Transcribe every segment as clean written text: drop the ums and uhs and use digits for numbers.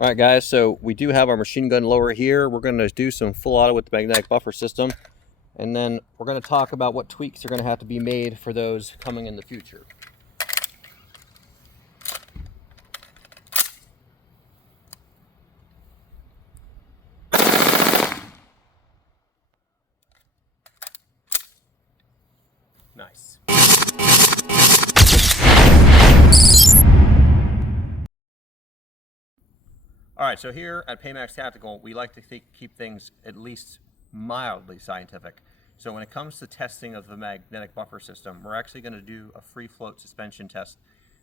All right, guys, so we do have our machine gun lower here. We're going to do some full auto with the magnetic buffer system, and then we're going to talk about what tweaks are going to have to be made for those coming in the future. Nice. All right, so here at PAMAX Tactical, we like to keep things at least mildly scientific. So when it comes to testing of the magnetic buffer system, we're actually going to do a free float suspension test.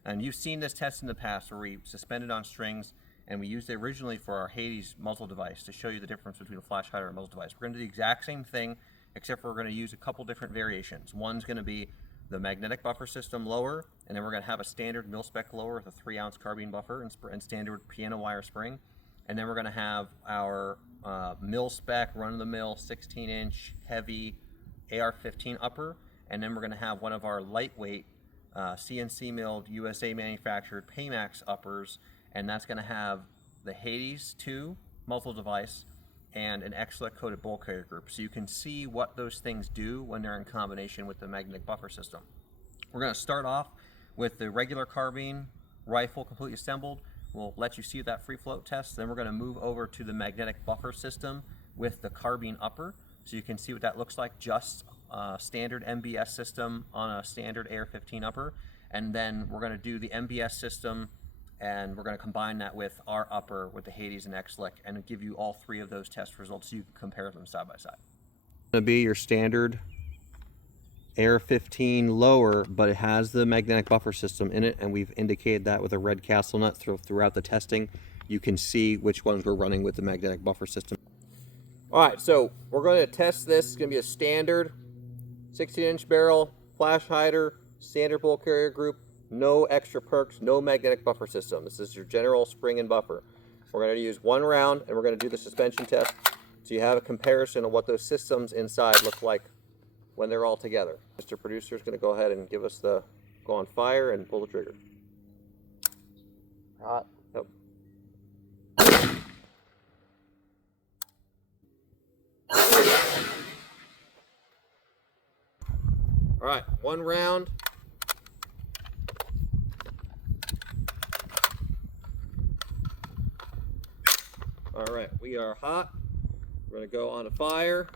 And you've seen this test in the past where we suspended on strings, and we used it originally for our Hades muzzle device to show you the difference between a flash hider and a muzzle device. We're going to do the exact same thing, except for we're going to use a couple different variations. One's going to be the magnetic buffer system lower, and then we're going to have a standard mil-spec lower with a 3-ounce carbine buffer and standard piano wire spring. And then we're going to have our mil-spec, run-of-the-mill, 16-inch heavy AR-15 upper, and then we're going to have one of our lightweight CNC milled, USA manufactured PAMAX uppers, and that's going to have the Hades 2 muzzle device and an X-Select coated bolt carrier group. So you can see what those things do when they're in combination with the magnetic buffer system. We're going to start off with the regular carbine rifle completely assembled. We'll let you see that free float test. Then we're going to move over to the magnetic buffer system with the carbine upper, so you can see what that looks like, just a standard MBS system on a standard AR-15 upper. And then we're going to do the MBS system, and we're going to combine that with our upper with the Hades and X-Select, and give you all three of those test results so you can compare them side by side. It's going to be your standard AR-15 lower, but it has the magnetic buffer system in it, and we've indicated that with a red castle nut throughout the testing. You can see which ones we're running with the magnetic buffer system. All right, so we're going to test this. It's going to be a standard 16-inch barrel, flash hider, standard bolt carrier group, no extra perks, no magnetic buffer system. This is your general spring and buffer. We're going to use one round, and we're going to do the suspension test, so you have a comparison of what those systems inside look like when they're all together. Mr. Producer is going to go ahead and give us the go on fire and pull the trigger. Hot. Nope. All right, one round. All right, we are hot. We're going to go on a fire.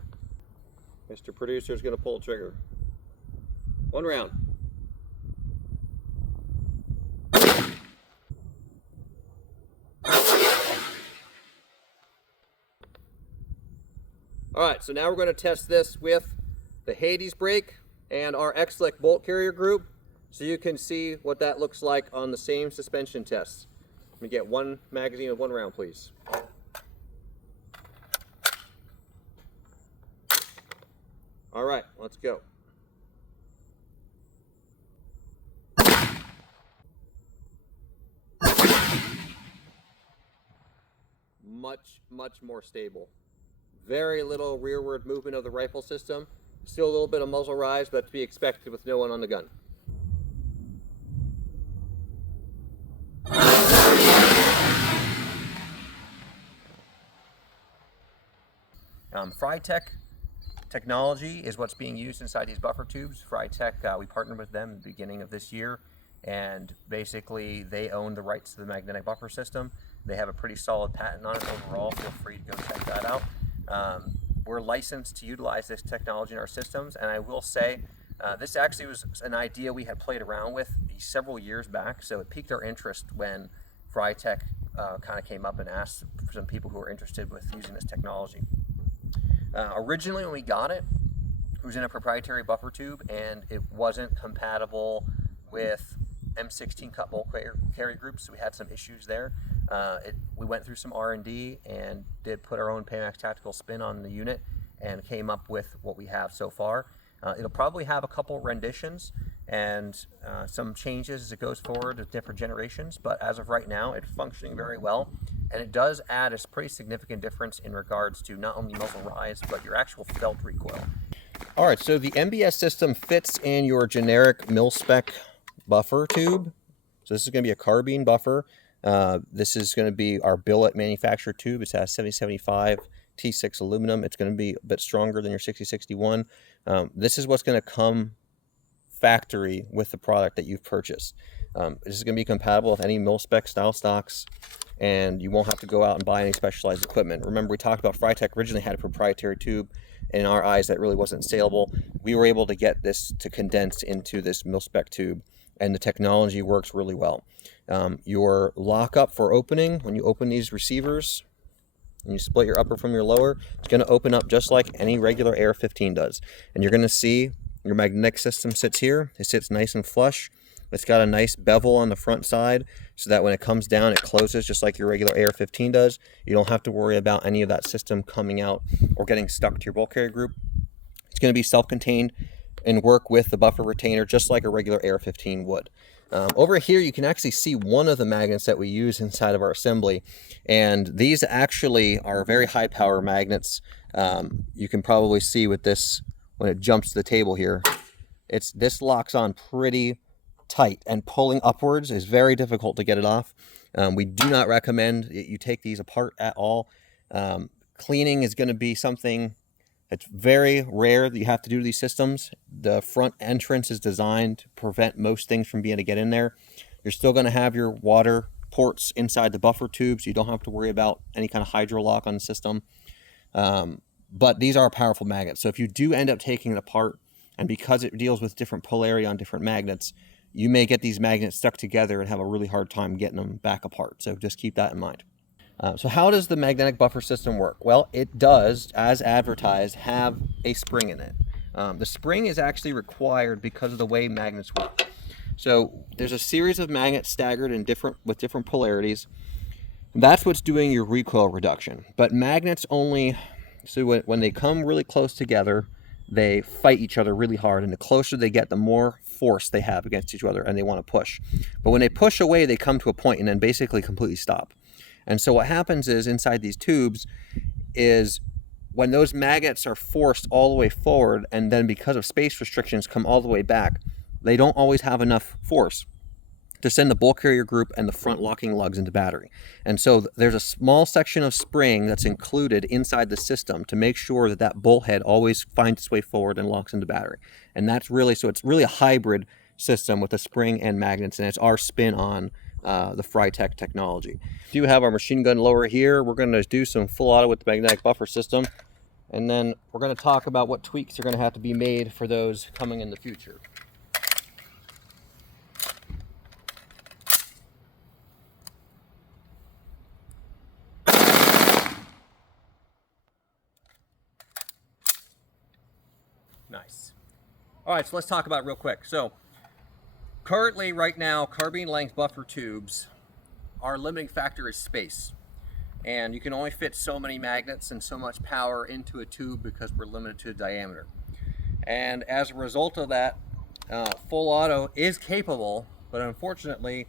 Mr. Producer is going to pull the trigger. One round. All right, so now we're going to test this with the Hades brake and our X-Select bolt carrier group, so you can see what that looks like on the same suspension tests. Let me get one magazine of one round, please. All right, let's go. Much more stable. Very little rearward movement of the rifle system. Still a little bit of muzzle rise, but to be expected with no one on the gun. Frytech technology is what's being used inside these buffer tubes. Frytech, we partnered with them at the beginning of this year, and basically they own the rights to the magnetic buffer system. They have a pretty solid patent on it overall. Feel free to go check that out. We're licensed to utilize this technology in our systems, and I will say this actually was an idea we had played around with several years back, so it piqued our interest when Frytech kind of came up and asked for some people who were interested with using this technology. Originally when we got it, it was in a proprietary buffer tube, and it wasn't compatible with M16 cut bolt carry groups, so we had some issues there. We went through some R&D and did put our own PAMAX tactical spin on the unit and came up with what we have so far. It'll probably have a couple renditions and some changes as it goes forward to different generations, but as of right now, it's functioning very well, and it does add a pretty significant difference in regards to not only muzzle rise, but your actual felt recoil. All right, so the MBS system fits in your generic mil-spec buffer tube. So this is going to be a carbine buffer. This is going to be our billet manufacturer tube. It has 7075 T6 aluminum. It's going to be a bit stronger than your 6061. This is what's going to come factory with the product that you've purchased. This is going to be compatible with any mil-spec style stocks, and you won't have to go out and buy any specialized equipment. Remember, we talked about Frytech originally had a proprietary tube. In our eyes, that really wasn't saleable. We were able to get this to condense into this mil-spec tube, and the technology works really well. Your lockup for opening, when you open these receivers and you split your upper from your lower, it's going to open up just like any regular AR-15 does. And you're going to see your magnetic system sits here. It sits nice and flush. It's got a nice bevel on the front side so that when it comes down, it closes just like your regular AR-15 does. You don't have to worry about any of that system coming out or getting stuck to your bolt carrier group. It's going to be self-contained and work with the buffer retainer just like a regular AR-15 would. Over here, you can actually see one of the magnets that we use inside of our assembly. And these actually are very high power magnets. You can probably see with this when it jumps to the table here. This locks on pretty tight, and pulling upwards is very difficult to get it off. We do not recommend you take these apart at all. Cleaning is going to be something that's very rare that you have to do to these systems. The front entrance is designed to prevent most things from being able to get in there. You're still going to have your water ports inside the buffer tube, so you don't have to worry about any kind of hydro lock on the system. But these are powerful magnets. So if you do end up taking it apart, and because it deals with different polarity on different magnets, you may get these magnets stuck together and have a really hard time getting them back apart. So just keep that in mind. So how does the magnetic buffer system work? Well, it does, as advertised, have a spring in it. The spring is actually required because of the way magnets work. So there's a series of magnets staggered in with different polarities. That's what's doing your recoil reduction. But magnets only, so when they come really close together, they fight each other really hard, and the closer they get, the more force they have against each other, and they want to push. But when they push away, they come to a point and then basically completely stop. And so what happens is inside these tubes is when those magnets are forced all the way forward, and then because of space restrictions come all the way back, they don't always have enough force to send the bolt carrier group and the front locking lugs into battery. And so there's a small section of spring that's included inside the system to make sure that that bolt head always finds its way forward and locks into battery. And that's really, so it's really a hybrid system with a spring and magnets, and it's our spin on the Frytech technology. We do have our machine gun lower here. We're going to do some full auto with the magnetic buffer system, and then we're going to talk about what tweaks are going to have to be made for those coming in the future. Nice. All right, so let's talk about it real quick. So currently, right now, carbine length buffer tubes, our limiting factor is space. And you can only fit so many magnets and so much power into a tube because we're limited to diameter. And as a result of that, full auto is capable, but unfortunately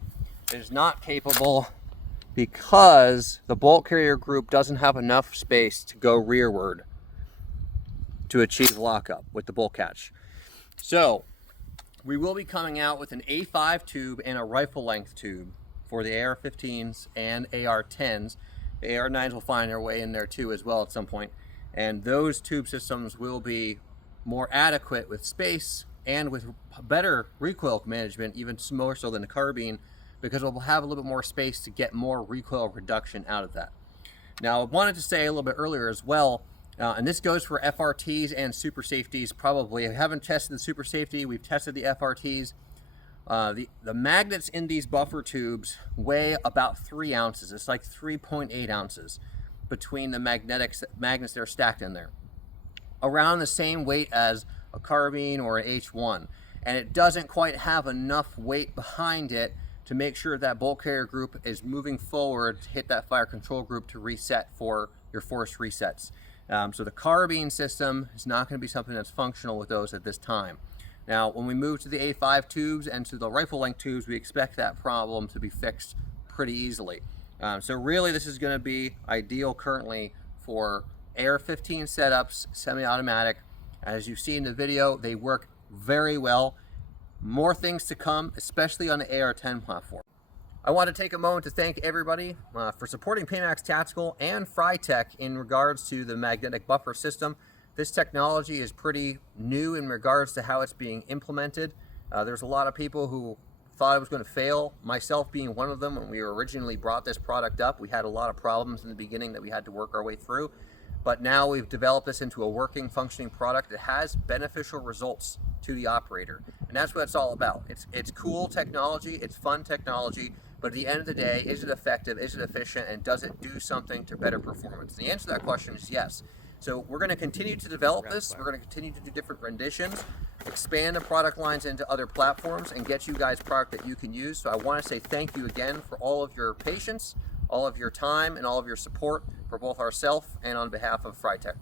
it is not capable because the bolt carrier group doesn't have enough space to go rearward to achieve lockup with the bolt catch. So we will be coming out with an A5 tube and a rifle length tube for the AR-15s and AR-10s. The AR-9s will find their way in there too as well at some point. And those tube systems will be more adequate with space and with better recoil management, even more so than the carbine, because we'll have a little bit more space to get more recoil reduction out of that. Now, I wanted to say a little bit earlier as well, and this goes for FRTs and super safeties probably. I haven't tested the super safety, we've tested the FRTs. The magnets in these buffer tubes weigh about 3 ounces. It's like 3.8 ounces between the magnets that are stacked in there. Around the same weight as a carbine or an H1. And it doesn't quite have enough weight behind it to make sure that bolt carrier group is moving forward to hit that fire control group to reset for your forced resets. So the carbine system is not going to be something that's functional with those at this time. Now, when we move to the A5 tubes and to the rifle length tubes, we expect that problem to be fixed pretty easily. So really, this is going to be ideal currently for AR-15 setups, semi-automatic. As you see in the video, they work very well. More things to come, especially on the AR-10 platform. I want to take a moment to thank everybody for supporting PAMAX Tactical and Frytech in regards to the magnetic buffer system. This technology is pretty new in regards to how it's being implemented. There's a lot of people who thought it was going to fail, myself being one of them. When we originally brought this product up, we had a lot of problems in the beginning that we had to work our way through. But now we've developed this into a working, functioning product that has beneficial results to the operator. And that's what it's all about. It's cool technology, it's fun technology, but at the end of the day, is it effective, is it efficient, and does it do something to better performance? The answer to that question is yes. So we're going to continue to develop this, we're going to continue to do different renditions, expand the product lines into other platforms, and get you guys product that you can use. So I want to say thank you again for all of your patience, all of your time, and all of your support for both ourselves and on behalf of Frytech.